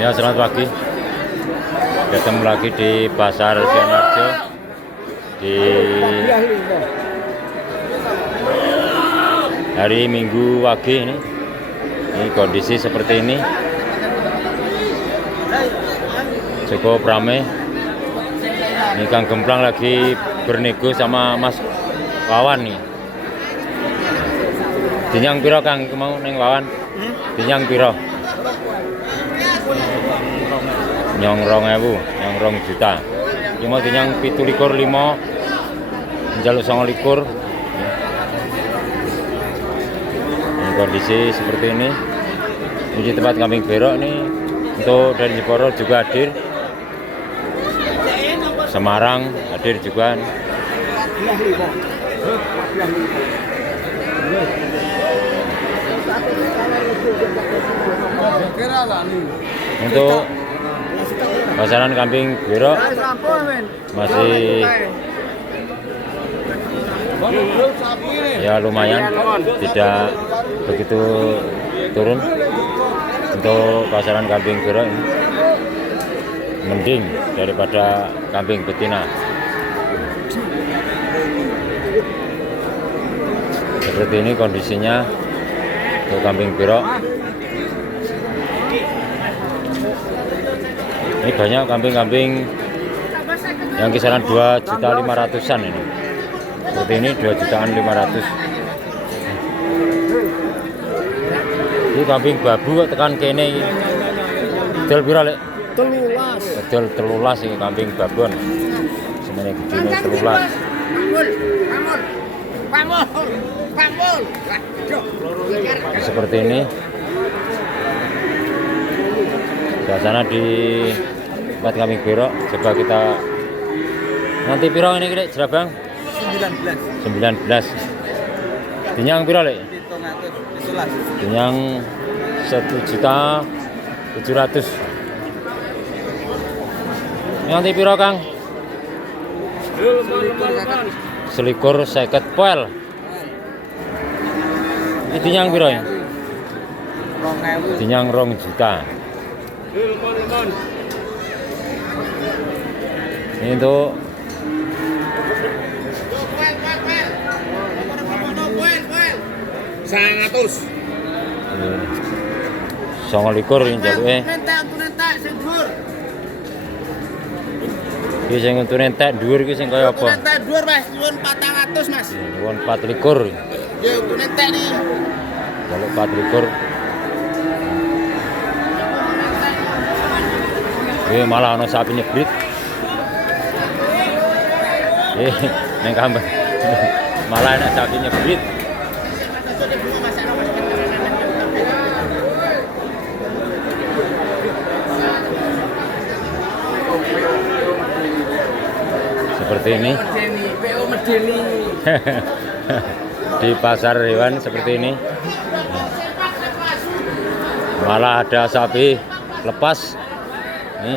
Ya, selamat pagi. Ketemu lagi di Pasar Sidoarjo di hari Minggu pagi ini. Ini kondisi seperti ini. Cukup ramai. Ini Kang Gemplang lagi bernego sama Mas Wawan nih. Dinyang piro Kang mau neng Wawan? Dinyang piro? Nyong 2.000, nyong 2 juta. Cuma dinyang 17,5, njaluk 29. Ini kondisi seperti ini. Ini tempat kambing berok nih. Untuk dari Jeporo juga hadir. Semarang hadir juga. Untuk pasaran kambing berok masih ya lumayan, tidak begitu turun. Untuk pasaran kambing berok ini mending daripada kambing betina. Seperti ini kondisinya untuk kambing berok. Ini banyak kambing-kambing yang kisaran 2.500.000-an ini. Seperti ini 2.500.000. Ini kambing babu kok tekan kene iki. Bedol pira, Lek? 13. Bedol 13 iki kambing babon. Semene gedene 13. Pamul. Seperti ini. Suasana di tempat kambing berok. Coba kita nanti piro ini Lek Jerabang? 19. Dinyang piro, Lek? Dinyang 1.700.000. Nanti piro, Kang? 21.50 poel. Ini dinyang piro ya? Dinyang 2 juta. Ini untuk Sangatus. 29 ini jaluke. Iki sing untuk entek dhuwur iki sing kaya apa? Entek dhuwur Mas, nyuwun 400 Mas. Nyuwun 24. Ya untuk entek nih. Jaluk 24. Malah ana sapi nyebrit. Neng kambing. Malah enak sapi nyebrit. Seperti ini. Di pasar hewan seperti ini. Malah ada sapi lepas. Nih.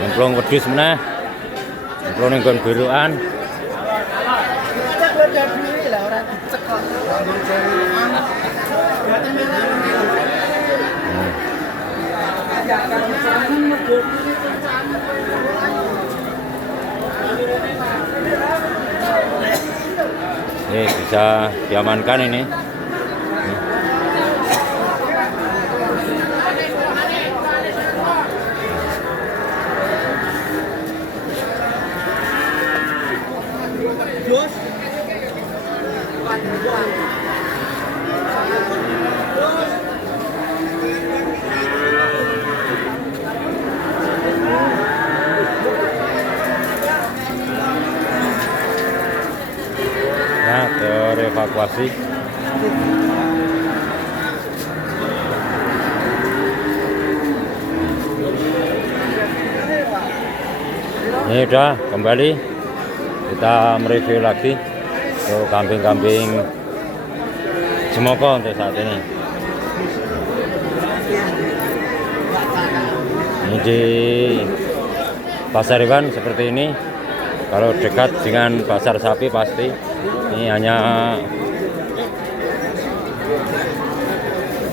Nyemplung wedhus meneh. Nyemplung ning nggon berukan. Ini bisa diamankan ini. Nah, terevakuasi. Ini udah kembali kita mereview lagi untuk kambing-kambing Jemoko untuk saat ini. Ini di pasar hewan seperti ini. Kalau dekat dengan pasar sapi pasti ini hanya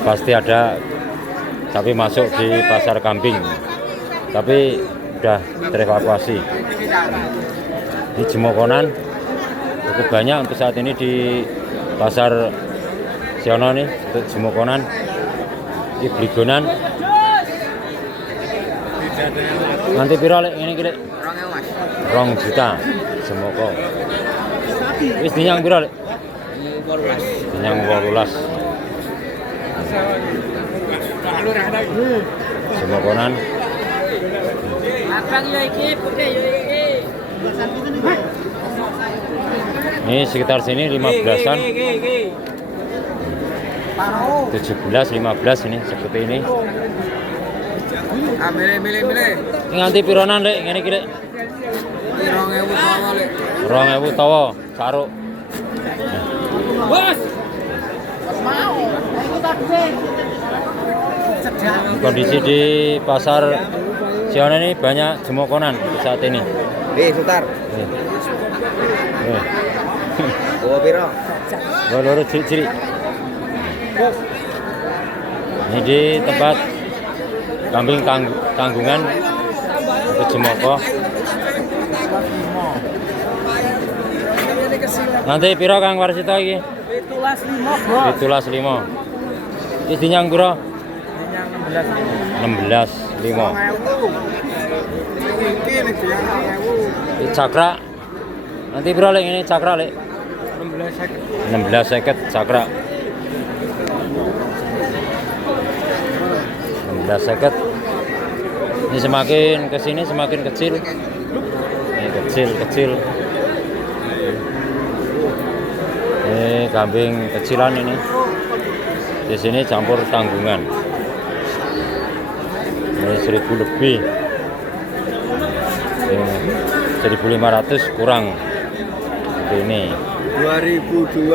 pasti ada sapi masuk di pasar kambing, tapi udah terevakuasi. Di Jemokonan cukup banyak untuk saat ini di pasar Siono nih untuk Jemokonan. Di Bligonan. Nanti piro lek ngene iki lek? 2 juta Jemoko. Wis dinyang piro lek? 18. Dinyang 18. Jemokonan. Abang yo iki, putih yo iki. Ini sekitar sini 15-an. 17, 15 ini seperti ini. Milih. Nganti pironan lek ngene iki lek? 2.000 tawa saruk. Bos. Mau. Kondisi di pasar Siono ini banyak Jemokonan saat ini. Sutar. Eh. Bawa piro? Loro ciri. Ini di tempat kambing tanggungan untuk Jemoko. Nanti piro Kang Warsito iki? 17.5, Bos. 17.5. Wis dinyang piro? Dinyang 16.5. 16. Ini cakra. Nanti piro lek ini cakra lek? 16.50 cakra. 16.50. Ini semakin ke sini semakin kecil. Ini kecil. Ini kambing kecilan ini. Di sini campur tanggungan. Ini 1.000 lebih. Ini 1.500 kurang. Ini 2002.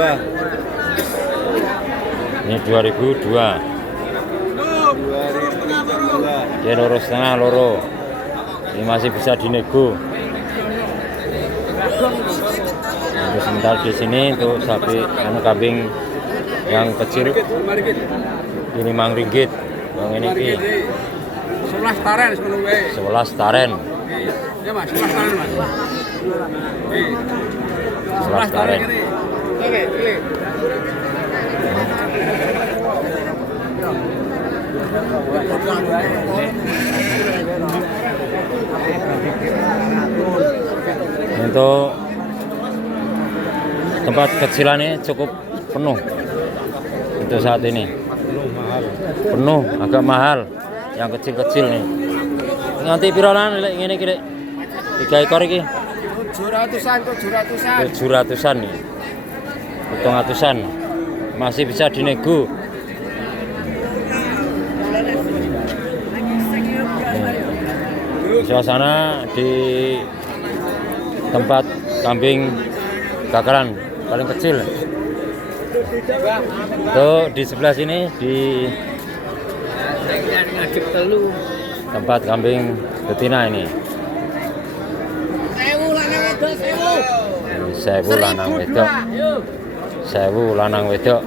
Ini 2002. 2002. Ya loro setengah loro. Ini masih bisa dinego. Untuk sebentar di sini untuk sapi kambing yang kecil ini RM5. Yang ini ki 11 taren sebelum 11 taren. Ya Mas, 11 taren Mas. 11 taren. Pilih. Untuk tempat kecilan ini cukup penuh untuk saat ini. Penuh, agak mahal yang kecil-kecil nih. Nanti pirolan lek ngene iki lek 3 ekor iki 700-an nih. 700-an. Masih bisa dinego. Suasana di tempat kambing gagaran paling kecil. Tuh di sebelah sini di tempat kambing betina ini. 1.000 lanang wedok. 1.000 lanang wedok.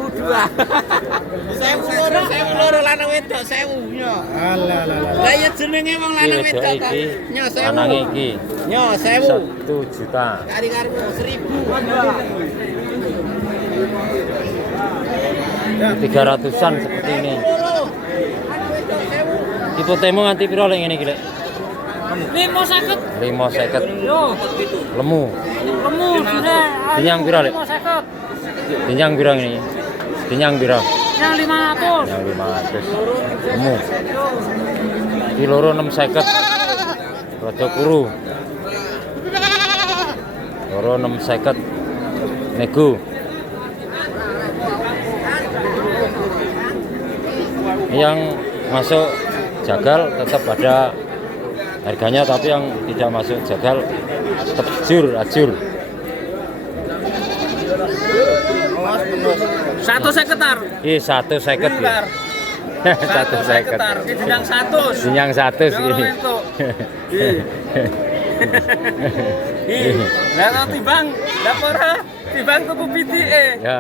1.000 loro lanang wedok 1.000 nyo. Alah. Lah ya jenenge wong lanang wedok kok. Nyo 1.000. Lanang iki. Nyo 1.000. 1 juta. Kari karmu 1.000. 300-an seperti ini. Tipe temu nganti piro lek ngene iki lek? 550. 550. Yo. Lemu. Sudah. Dinyang piro lek? 550. Dinyang piro ini? Dinyang piro? Yang 500. Yang 500. Lemu. Iki loro 650. Rada kuru. Loro 650. Nego. Yang masuk jagal tetap ada harganya, tapi yang tidak masuk jagal tetap ajur. 150 tar. Ih 150 ya. 150. tar. Dinyang 100. Dinyang 100 iki. Lah kok timbang dapur timbang tuku pitike. Ya.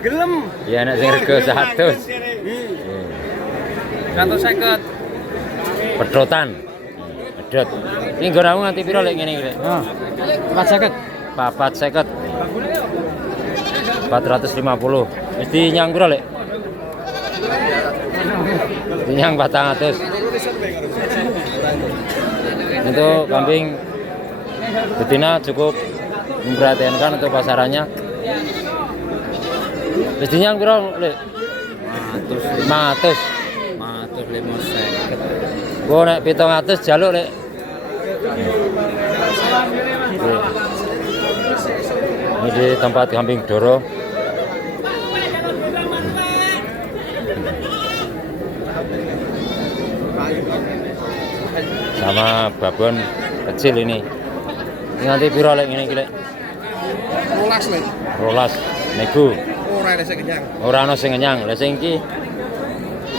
Gelem. Ya nek sing rega 100. 150. Pedotan. Pedot. Ini goramu nganti piro lek ngene iki, Lek? Oh. 450. 450. 450. Wis dinyang piro, Lek? Dinyang 400. Untuk kambing betina cukup memperhatikan untuk pasarannya. Wis dinyang piro, Lek? 500. 550. Gua nek 700 jaluk, Lek. Ini di tempat kambing Doro. Sama babon kecil ini. Ini nanti piro lek ngene iki, Lek? 12 Lek. Rolas nego. Ora ada sing kenyang. Ora ana sing kenyang. Lah sing iki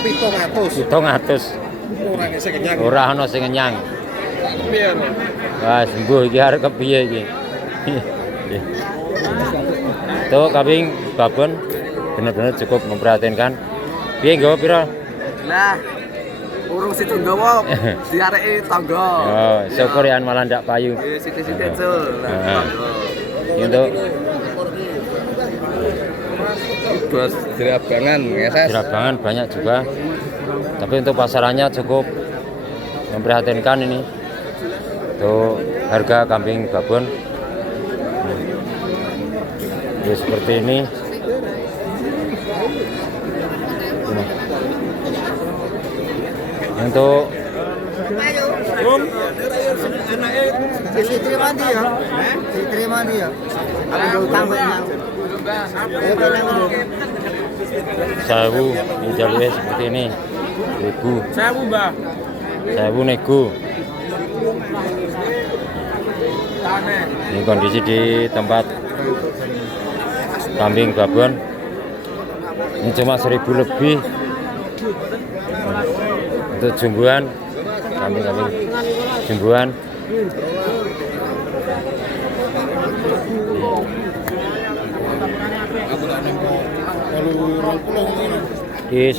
700. 700. Ora ada sing kenyang. Ora ana sing kenyang. Piye? Wah, sembuh iki arep kepiye iki. Tuh kambing babon bener-bener cukup memperhatikan. Piye nggawa piro? Lah urung situ nggawa diareki tangga. Oh, syukur ya malah ndak payu. Sithik-sithik Cul. Untuk Bos jerabangan ngeses. jerabangan banyak juga. Tapi untuk pasarannya cukup memprihatinkan ini. Tuh harga kambing babon. Ya seperti ini. Untuk Diterima dia, diterima dia. Aku udah utang banyak. sewu ini jalurnya seperti ini. 1000. Sewu, Mbah. 1000 nego. Ini kondisi di tempat kambing babon. Ini cuma 1000 lebih untuk jumbuhan kambing-kambing jumbuhan. Is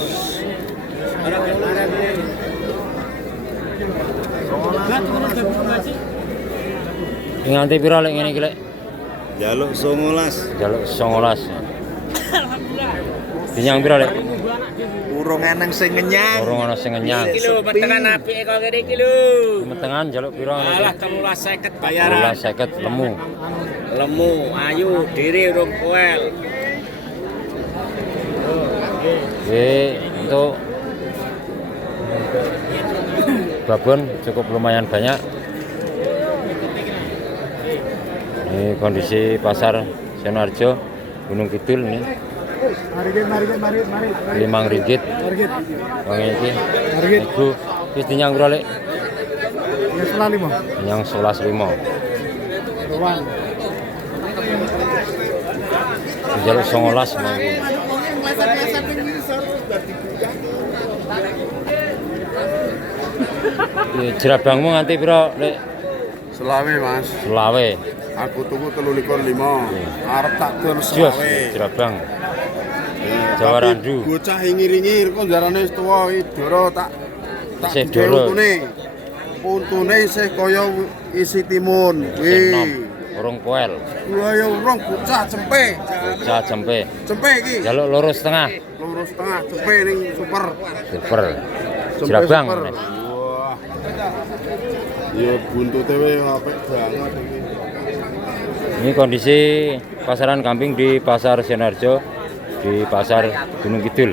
nganti piro lek ngene iki, Lek? Jaluk 19. Jaluk 19. Dinyang piro, Lek? Urung eneng sing ngenyang. Urung ana sing ngenyang. Iki lho metengan apike kok ngene iki lho. Metengan jaluk piro? Alah 13.50 bayaran. 50 lemu. Lemu, ayu, diri urung koel. Untuk babon cukup lumayan banyak. Ini kondisi pasar Sidoarjo Gunung Kidul ini. Mari. 5 ringgit. Wong iki. Iku wis dinyang piro, Lek? Yang 11.5. Jaluk 19 mangke. Jerabangmu nganti piro, Lek? Selawe, Mas. Selawe. Aku tuku 23.5. Arep tak dol Jos selawe. jerabang. Jawa Randu. Bocah ingir-ingir kok jarane wis tuwa iki Doro tak Isih digawe Doro. untune. Untune isih kaya isi timun. Enom. Urung koel. Wah ya urung bocah cempe. Bocah cempe. Cempe iki. Jaluk 2,5. 2,5 cempe ning super. Super. Cempe Jerabang. super. Wah. Ya buntute wae apik banget iki. Ini kondisi pasaran kambing di Pasar Sidoarjo, di Pasar Gunung Kidul.